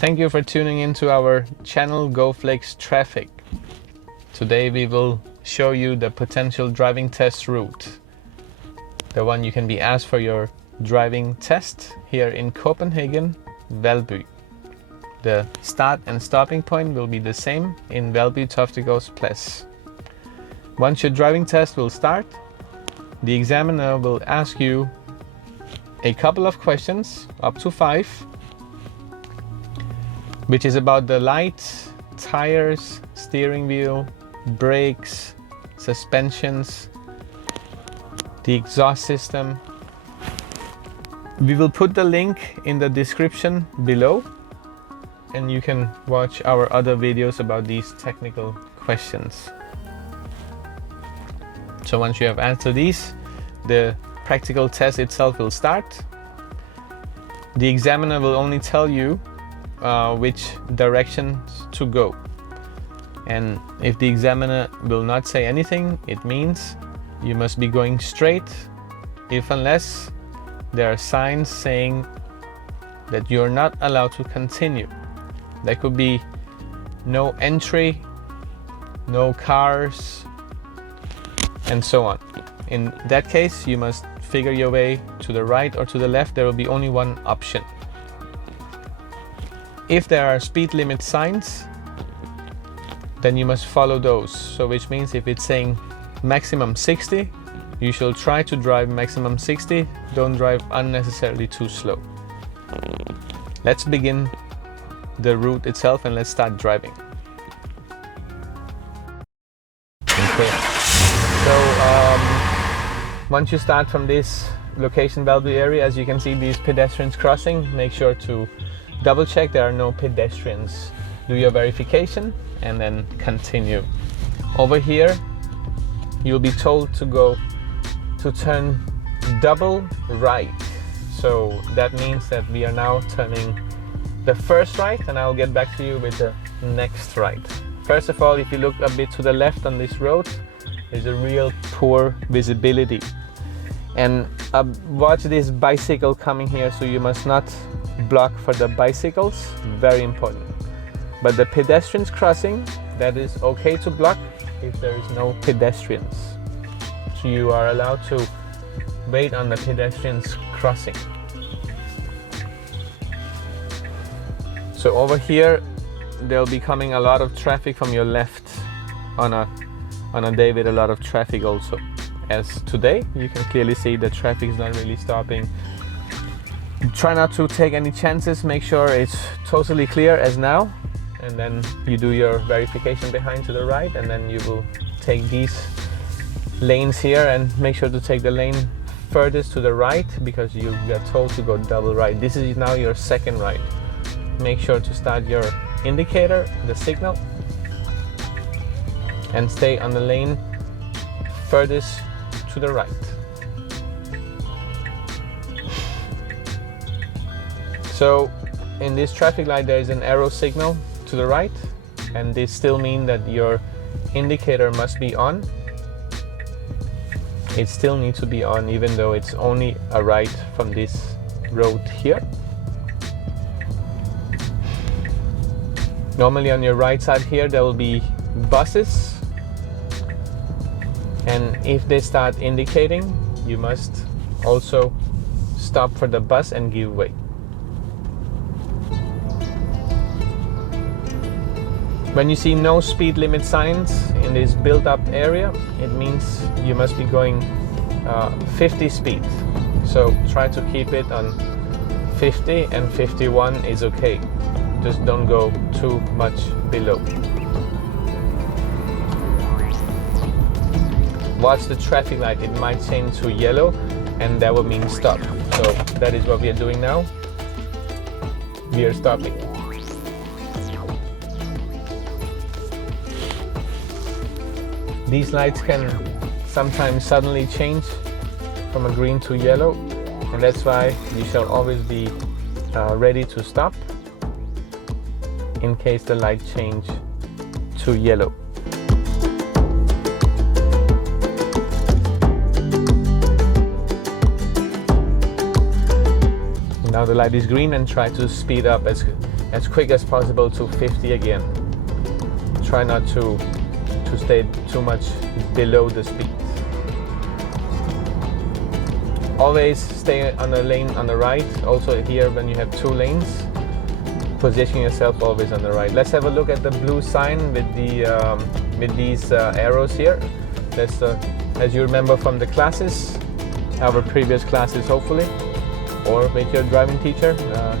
Thank you for tuning into our channel GoFlix Traffic. Today we will show you the potential driving test route. The one you can be asked for your driving test here in Copenhagen, Valby. The start and stopping point will be the same in Valby, Toftegårds, Plads. Once your driving test will start, the examiner will ask you a couple of questions, up to 5, which is about the lights, tires, steering wheel, brakes, suspensions, the exhaust system. We will put the link in the description below, and you can watch our other videos about these technical questions. So once you have answered these, the practical test itself will start. The examiner will only tell you which directions to go. And if the examiner will not say anything, it means you must be going straight, unless there are signs saying that you're not allowed to continue. There could be no entry, no cars, and so on. In that case, you must figure your way to the right or to the left. There will be only one option. If there are speed limit signs, then you must follow those. So which means if it's saying maximum 60, you shall try to drive maximum 60. Don't drive unnecessarily too slow. Let's begin the route itself and let's start driving. Okay. So once you start from this location, Valby area, as you can see these pedestrians crossing, make sure to double check there are no pedestrians. Do your verification and then continue. Over here, you'll be told to turn double right. So that means that we are now turning the first right, and I'll get back to you with the next right. First of all, if you look a bit to the left on this road, there's a real poor visibility. And watch this bicycle coming here, so you must not block for the bicycles, very important. But the pedestrians crossing, that is okay to block if there is no pedestrians. So you are allowed to wait on the pedestrians crossing. So over here, there'll be coming a lot of traffic from your left on a day with a lot of traffic also. As today, you can clearly see the traffic is not really stopping. Try not to take any chances, make sure it's totally clear as now, and then you do your verification behind to the right, and then you will take these lanes here and make sure to take the lane furthest to the right, because you got told to go double right. This is now your second right. Make sure to start your indicator, the signal, and stay on the lane furthest to the right. So in this traffic light there is an arrow signal to the right, and this still means that your indicator must be on. It still needs to be on even though it's only a right from this road here. Normally on your right side here there will be buses, and if they start indicating, you must also stop for the bus and give way. When you see no speed limit signs in this built-up area, it means you must be going 50 speed. So try to keep it on 50, and 51 is okay. Just don't go too much below. Watch the traffic light, it might change to yellow, and that will mean stop. So that is what we are doing now. We are stopping. These lights can sometimes suddenly change from a green to yellow, and that's why you shall always be ready to stop in case the light change to yellow. Now the light is green, and try to speed up as as quick as possible to 50 again. Try not to stay too much below the speed. Always stay on the lane on the right. Also here, when you have 2 lanes, position yourself always on the right. Let's have a look at the blue sign with these arrows here. That's as you remember from the classes, our previous classes hopefully, or with your driving teacher.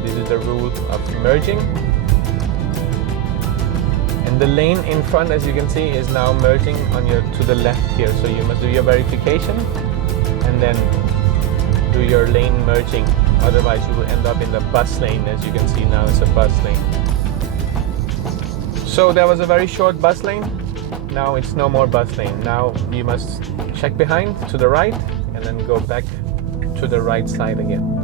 This is the rule of merging. And the lane in front, as you can see, is now merging to the left here. So you must do your verification and then do your lane merging. Otherwise you will end up in the bus lane. As you can see now, it's a bus lane. So there was a very short bus lane. Now it's no more bus lane. Now you must check behind to the right and then go back to the right side again.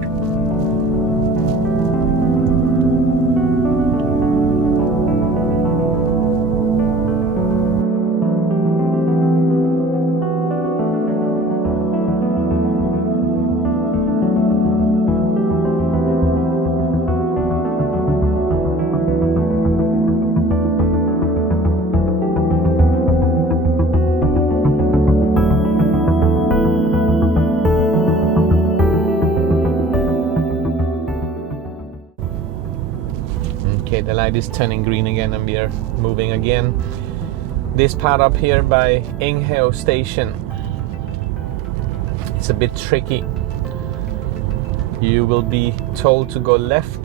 Okay, the light is turning green again and we are moving again. This part up here by Enghave Station, it's a bit tricky. You will be told to go left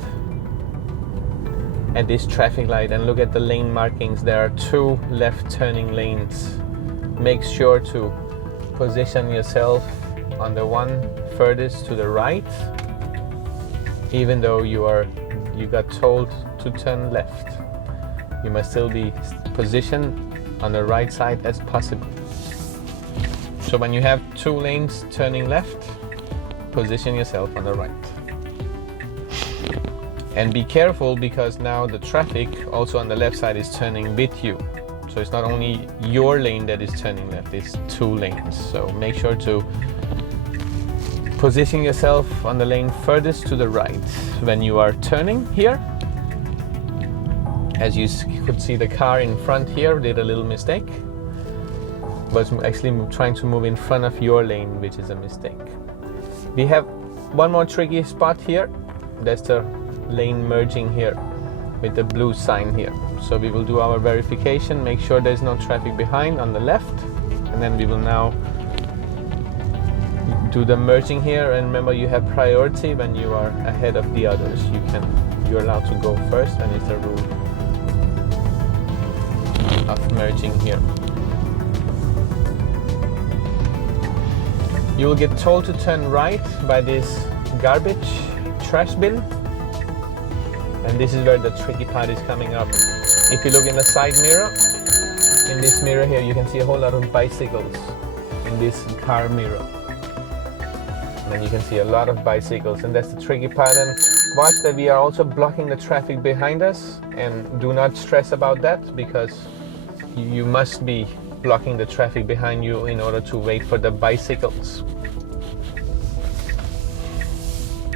at this traffic light and look at the lane markings. There are 2 left turning lanes. Make sure to position yourself on the one furthest to the right, even though you got told to turn left. You must still be positioned on the right side as possible. So when you have 2 lanes turning left, position yourself on the right. And be careful, because now the traffic also on the left side is turning with you. So it's not only your lane that is turning left, it's 2 lanes. So make sure to position yourself on the lane furthest to the right when you are turning here. As you could see, the car in front here did a little mistake. Was actually trying to move in front of your lane, which is a mistake. We have one more tricky spot here. That's the lane merging here with the blue sign here. So we will do our verification, make sure there's no traffic behind on the left, and then we will now do the merging here. And remember, you have priority when you are ahead of the others. You're allowed to go first, and it's the rule of merging here. You will get told to turn right by this garbage trash bin, and this is where the tricky part is coming up. If you look in the side mirror, in this mirror here, you can see a whole lot of bicycles in this car mirror. And you can see a lot of bicycles, and that's the tricky part. And watch that we are also blocking the traffic behind us, and do not stress about that, because you must be blocking the traffic behind you in order to wait for the bicycles.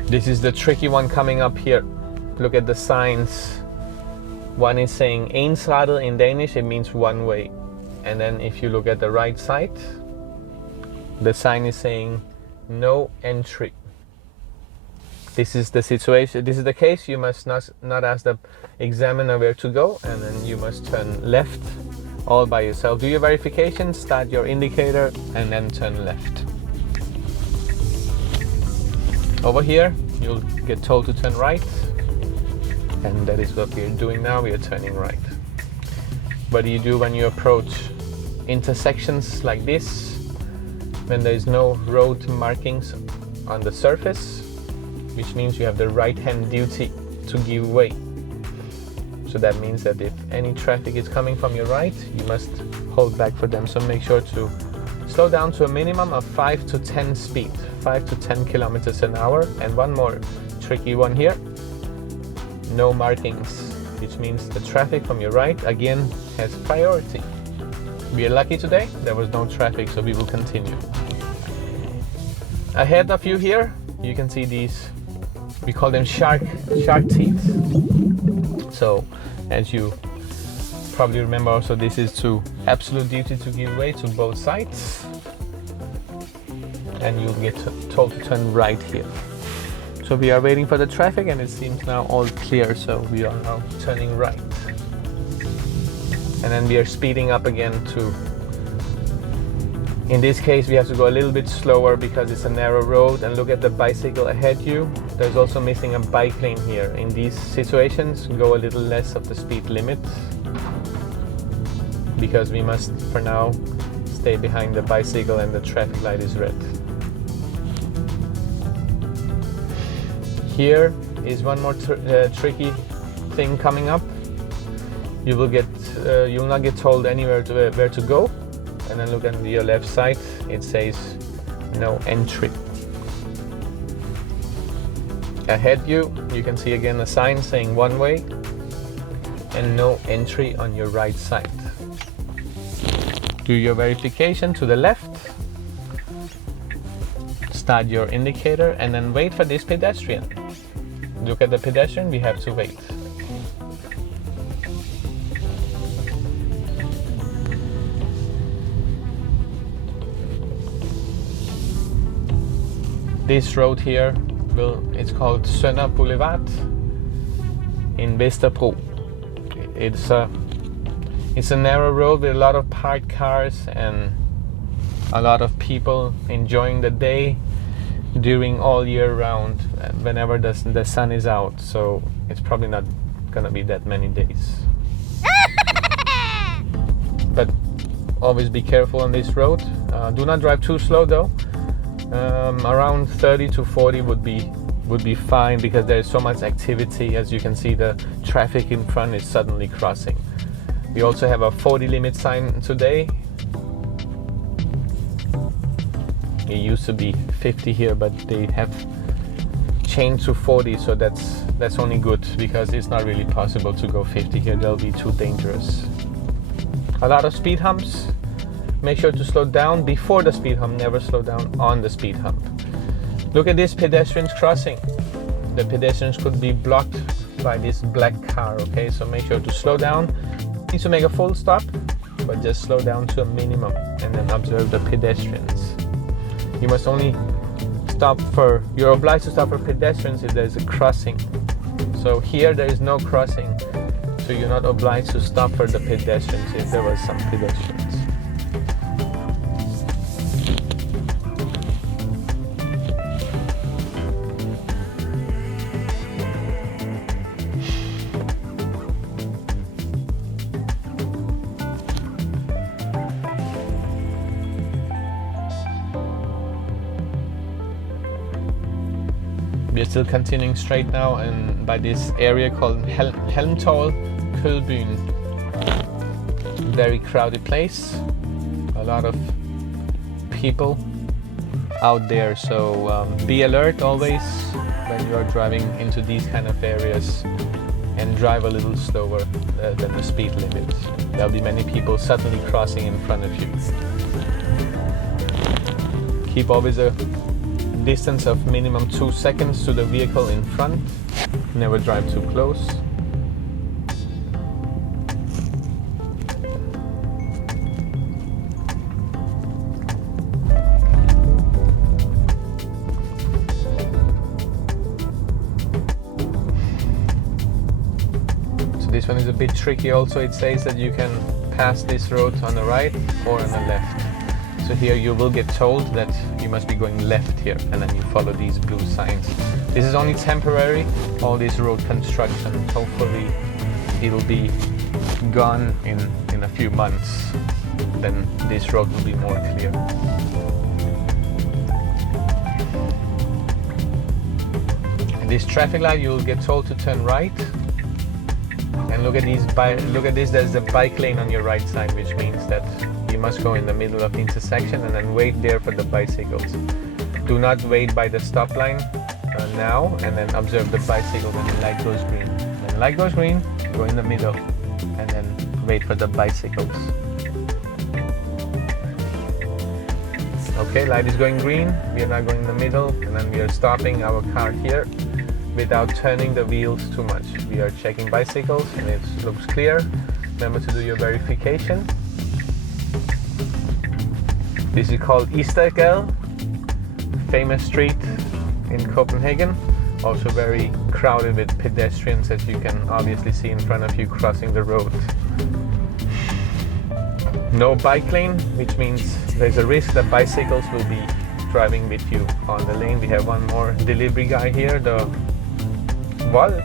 This is the tricky one coming up here. Look at the signs. One is saying ensrettet in Danish, it means one way. And then if you look at the right side, the sign is saying no entry. This is the situation, this is the case. You must not ask the examiner where to go, and then you must turn left all by yourself. Do your verification, start your indicator, and then turn left. Over here, you'll get told to turn right, and that is what we are doing now. We are turning right. What do you do when you approach intersections like this, when there is no road markings on the surface, which means you have the right-hand duty to give way? So that means that if any traffic is coming from your right, you must hold back for them. So make sure to slow down to a minimum of 5 to 10 speed, 5 to 10 kilometers an hour. And one more tricky one here, no markings, which means the traffic from your right again has priority. We are lucky today, there was no traffic, so we will continue. Ahead of you here, you can see these, we call them shark teeth. So as you probably remember also, this is to absolute duty to give way to both sides, and you'll get told to turn right here. So we are waiting for the traffic and it seems now all clear, so we are now turning right. And then we are speeding up again to, in this case we have to go a little bit slower because it's a narrow road, and look at the bicycle ahead you. There's also missing a bike lane here. In these situations, go a little less of the speed limit because we must for now stay behind the bicycle and the traffic light is red. Here is one more tricky thing coming up. You will get, you'll not get told anywhere where to go. And then look on your left side, it says no entry. Ahead you can see again a sign saying one way and no entry on your right side. Do your verification to the left. Start your indicator and then wait for this pedestrian. Look at the pedestrian, we have to wait. This road here, it's called Sønder Boulevard in Vesterbro. It's a narrow road with a lot of parked cars and a lot of people enjoying the day during all year round whenever the sun is out, so it's probably not gonna be that many days. But always be careful on this road. Do not drive too slow though. Around 30 to 40 would be fine because there is so much activity. As you can see, the traffic in front is suddenly crossing. We also have a 40 limit sign today. It used to be 50 here, but they have changed to 40, so that's only good because it's not really possible to go 50 here. They'll be too dangerous. A lot of speed humps. Make sure to slow down before the speed hump, never slow down on the speed hump. Look at this pedestrians crossing. The pedestrians could be blocked by this black car, okay? So make sure to slow down. Need to make a full stop, but just slow down to a minimum and then observe the pedestrians. You must only stop you're obliged to stop for pedestrians if there's a crossing. So here there is no crossing, so you're not obliged to stop for the pedestrians if there was some pedestrians. We're still continuing straight now and by this area called Helmtål, Kølbyen. Very crowded place. A lot of people out there, so be alert always when you are driving into these kind of areas and drive a little slower than the speed limit. There'll be many people suddenly crossing in front of you. Keep always a distance of minimum 2 seconds to the vehicle in front. Never drive too close. So this one is a bit tricky also. It says that you can pass this road on the right or on the left. So here you will get told that you must be going left here, and then you follow these blue signs. This is only temporary, all this road construction. Hopefully it'll be gone in a few months. Then this road will be more clear. In this traffic light you'll get told to turn right. And look at this, there's a bike lane on your right side, which means that you must go in the middle of the intersection and then wait there for the bicycles. Do not wait by the stop line now and then observe the bicycle when the light goes green. When the light goes green, go in the middle and then wait for the bicycles. Okay, light is going green, we are now going in the middle and then we are stopping our car here. without turning the wheels too much. We are checking bicycles and it looks clear. Remember to do your verification. This is called Istergade, famous street in Copenhagen. Also very crowded with pedestrians, as you can obviously see in front of you crossing the road. No bike lane, which means there's a risk that bicycles will be driving with you on the lane. We have one more delivery guy here, the Valby.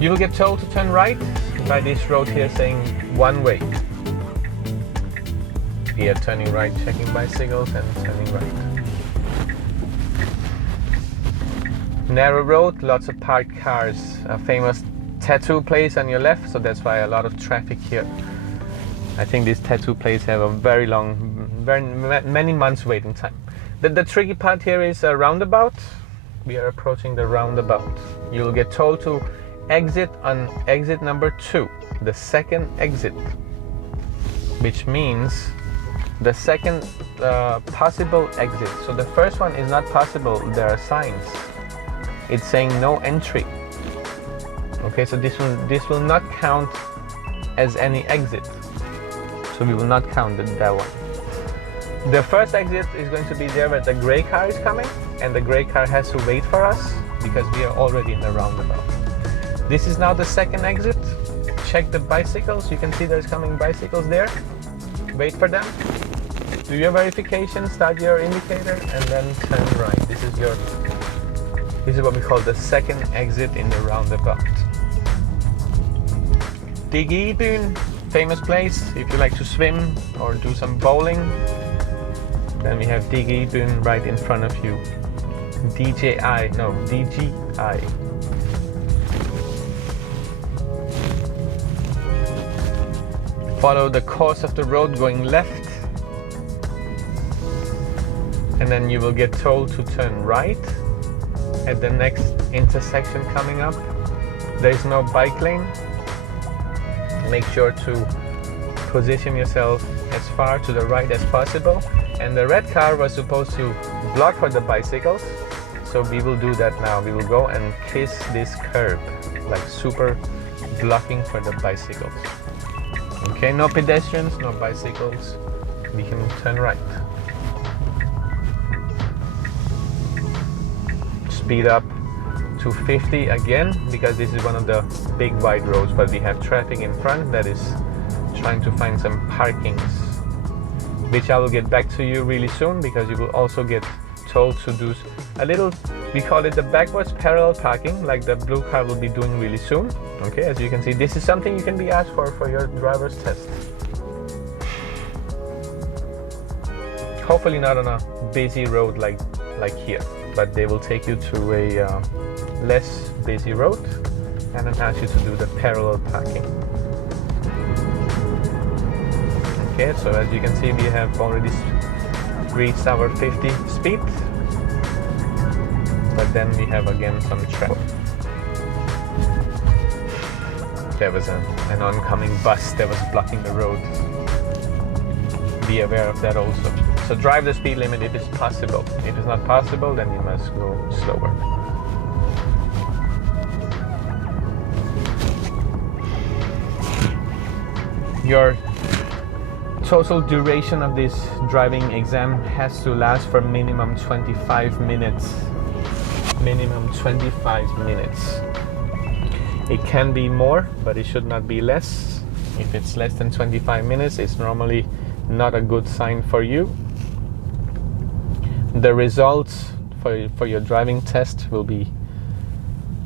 You will get told to turn right by this road here saying one way. We are turning right, checking bicycles and turning right. Narrow road, lots of parked cars. A famous tattoo place on your left, so that's why a lot of traffic here. I think these tattoo places have a very long, many months waiting time. The tricky part here is a roundabout. We are approaching the roundabout. You will get told to exit on exit number 2, the second exit, which means the second possible exit. So the first one is not possible. There are signs. It's saying no entry. Okay, so this will not count as any exit. So we will not count that one. The first exit is going to be there where the gray car is coming, and the gray car has to wait for us because we are already in the roundabout. This is now the second exit. Check the bicycles. You can see there's coming bicycles there. Wait for them. Do your verification, start your indicator, and then turn right. This is what we call the second exit in the roundabout. Digibyen, famous place if you like to swim or do some bowling. Then we have Digibyen right in front of you. DJI. Follow the course of the road going left, and then you will get told to turn right at the next intersection coming up. There is no bike lane. Make sure to position yourself as far to the right as possible. And the red car was supposed to block for the bicycles, so we will do that now. We will go and kiss this curb, like super blocking for the bicycles. Okay, no pedestrians, no bicycles. We can turn right. Speed up to 50 again, because this is one of the big wide roads, but we have traffic in front that is trying to find some parkings, which I will get back to you really soon, because you will also get told to do a little, we call it the backwards parallel parking, like the blue car will be doing really soon. Okay, as you can see, this is something you can be asked for your driver's test. Hopefully not on a busy road like here, but they will take you to a less busy road and then ask you to do the parallel parking. Okay, so as you can see, we have already reached our 50 speed, but then we have again some traffic. There was an oncoming bus that was blocking the road. Be aware of that also. So drive the speed limit if it's possible. If it's not possible, then you must go slower. Your total duration of this driving exam has to last for minimum 25 minutes. Minimum 25 minutes. It can be more, but it should not be less. If it's less than 25 minutes, it's normally not a good sign for you. The results for your driving test will be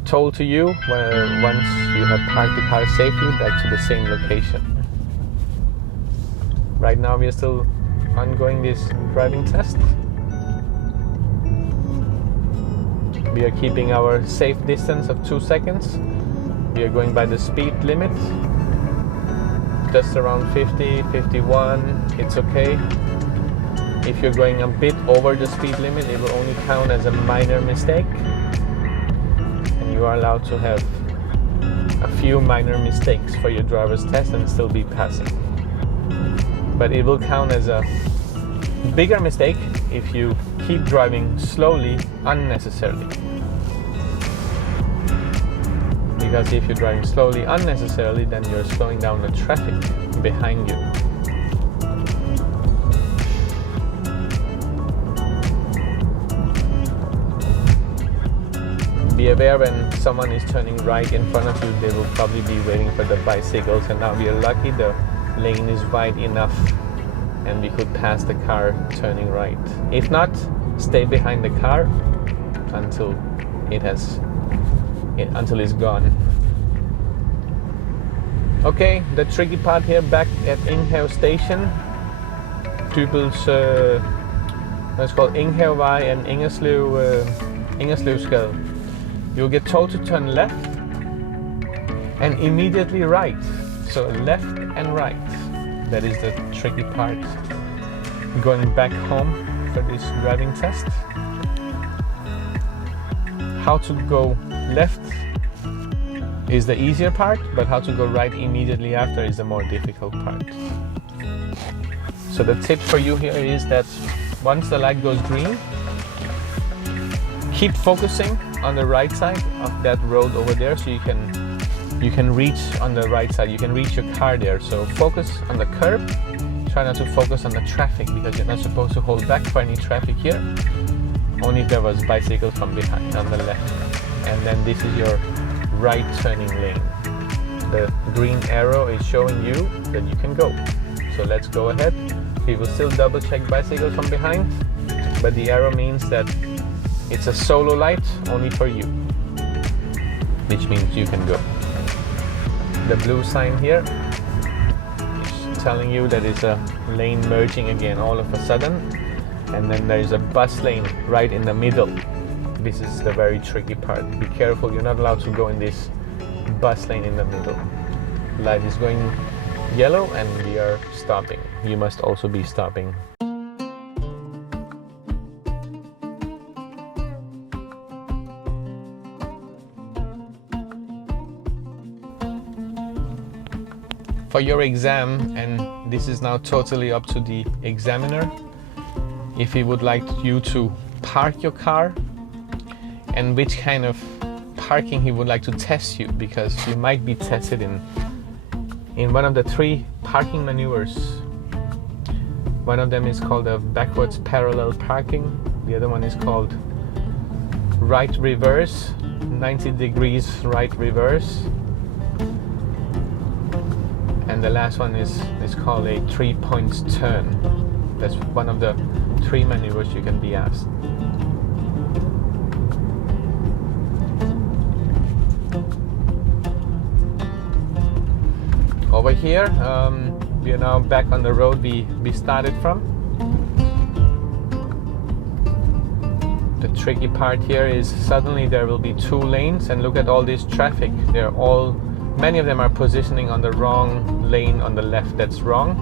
told to you once you have parked the car safely back to the same location. Right now we are still ongoing this driving test. We are keeping our safe distance of 2 seconds. We are going by the speed limit, just around 50, 51, it's okay. If you're going a bit over the speed limit, it will only count as a minor mistake. And you are allowed to have a few minor mistakes for your driver's test and still be passing. But it will count as a bigger mistake if you keep driving slowly unnecessarily. because if you're driving slowly unnecessarily, then you're slowing down the traffic behind you. Be aware when someone is turning right in front of you, they will probably be waiting for the bicycles, and now we are lucky the lane is wide enough and we could pass the car turning right. If not, stay behind the car until it's gone. Okay, the tricky part here back at Inghave station. Dybels, it's called Inghavevej and Ingerslevsgade. You'll get told to turn left and immediately right. So left and right. That is the tricky part. Going back home for this driving test. How to go left is the easier part, but how to go right immediately after is the more difficult part. So the tip for you here is that once the light goes green, keep focusing on the right side of that road over there, so you can reach on the right side. You can reach your car there. So focus on the curb. Try not to focus on the traffic, because you're not supposed to hold back for any traffic here. Only if there was bicycles from behind on the left. And then this is your right turning lane. The green arrow is showing you that you can go. So let's go ahead. We will still double check bicycles from behind, but the arrow means that it's a solo light only for you, which means you can go. The blue sign here is telling you that it's a lane merging again all of a sudden, and then there is a bus lane right in the middle. This is the very tricky part. Be careful, you're not allowed to go in this bus lane in the middle. Light is going yellow and we are stopping. You must also be stopping. For your exam, and this is now totally up to the examiner, if he would like you to park your car and which kind of parking he would like to test you, because you might be tested in one of the 3 parking maneuvers. One of them is called a backwards parallel parking. The other one is called right reverse, 90 degrees right reverse. And the last one is called a 3 points turn. That's one of the 3 maneuvers you can be asked. Over here, we are now back on the road we started from. The tricky part here is suddenly there will be 2 lanes, and look at all this traffic. Many of them are positioning on the wrong lane on the left. That's wrong.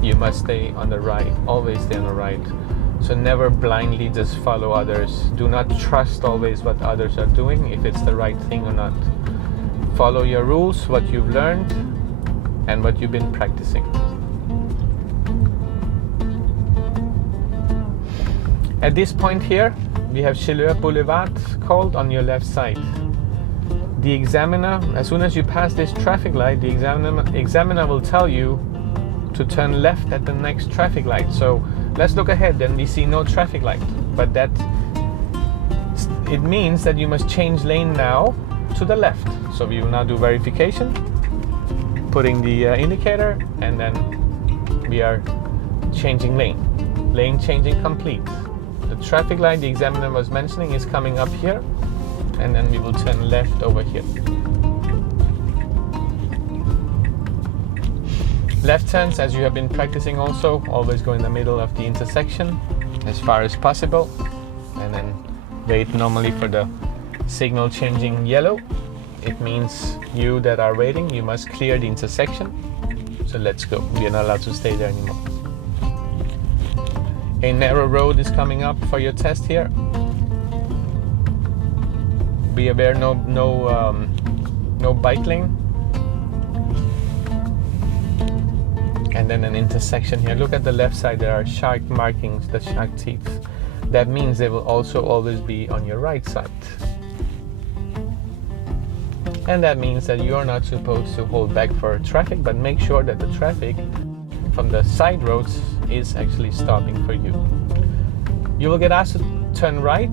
You must stay on the right. Always stay on the right. So never blindly just follow others. Do not trust always what others are doing, if it's the right thing or not. Follow your rules, what you've learned, and what you've been practicing. At this point here, we have Chileur Boulevard called on your left side. The examiner, as soon as you pass this traffic light, the examiner will tell you to turn left at the next traffic light. So let's look ahead, and we see no traffic light. But it means that you must change lane now to the left. So we will now do verification, putting the indicator, and then we are changing lane. Lane changing complete. The traffic light the examiner was mentioning is coming up here, and then we will turn left over here. Left turns, as you have been practicing also, always go in the middle of the intersection as far as possible, and then wait normally for the signal changing yellow. It means you that are waiting, you must clear the intersection. So let's go. We are not allowed to stay there anymore. A narrow road is coming up for your test here. Be aware, no bike lane. And then an intersection here. Look at the left side, there are shark markings, the shark teeth. That means they will also always be on your right side. And that means that you are not supposed to hold back for traffic, but make sure that the traffic from the side roads is actually stopping for you. You will get asked to turn right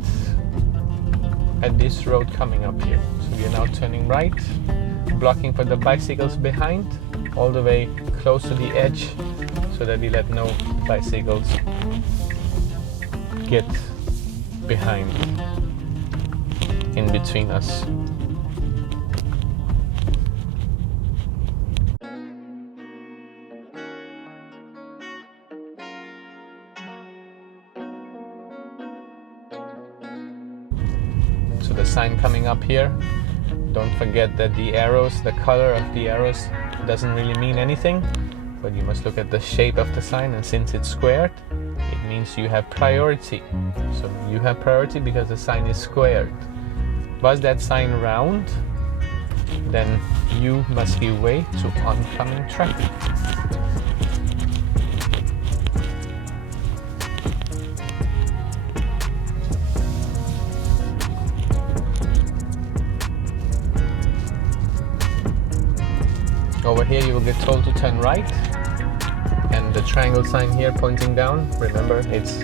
at this road coming up here. So we are now turning right, blocking for the bicycles behind, all the way close to the edge, so that we let no bicycles get behind, in between us. So the sign coming up here, don't forget that the arrows, the color of the arrows doesn't really mean anything, but you must look at the shape of the sign, and since it's squared, it means you have priority. So you have priority because the sign is squared. Was that sign round, then you must give way to oncoming traffic. Over here you will get told to turn right, and the triangle sign here pointing down, remember it's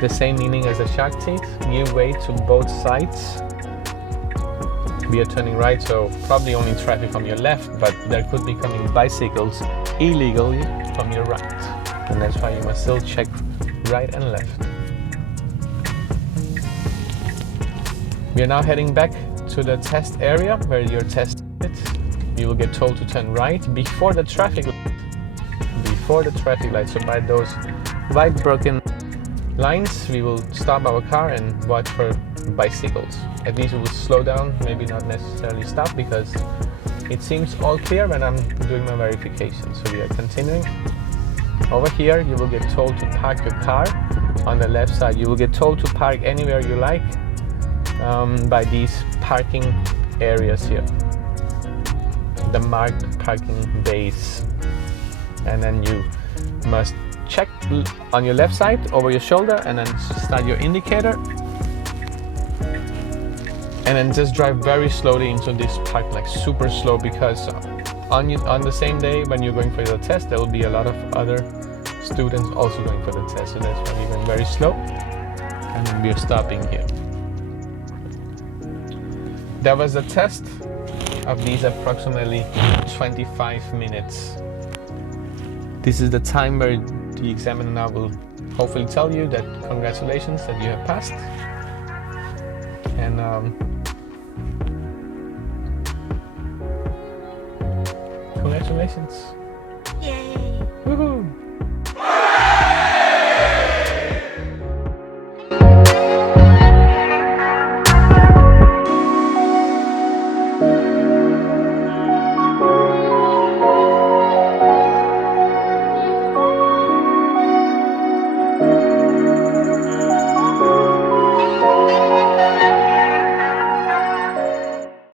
the same meaning as the shark teeth. Give way to both sides. We are turning right, so probably only traffic from your left, but there could be coming bicycles illegally from your right, and that's why you must still check right and left. We are now heading back to the test area where you're testing it. You will get told to turn right before the traffic light. So by those white broken lines, we will stop our car and watch for bicycles. At least we will slow down, maybe not necessarily stop, because it seems all clear when I'm doing my verification. So we are continuing. Over here you will get told to park your car on the left side. You will get told to park anywhere you like by these parking areas here, the marked parking bays. And then you must check on your left side over your shoulder, and then start your indicator, and then just drive very slowly into this park, like super slow, because on the same day when you're going for the test, there will be a lot of other students also going for the test. So that's why we're going very slow, and then we're stopping here. That was the test of these approximately 25 minutes. This is the time where the examiner now will hopefully tell you that congratulations, that you have passed. And congratulations. Yay!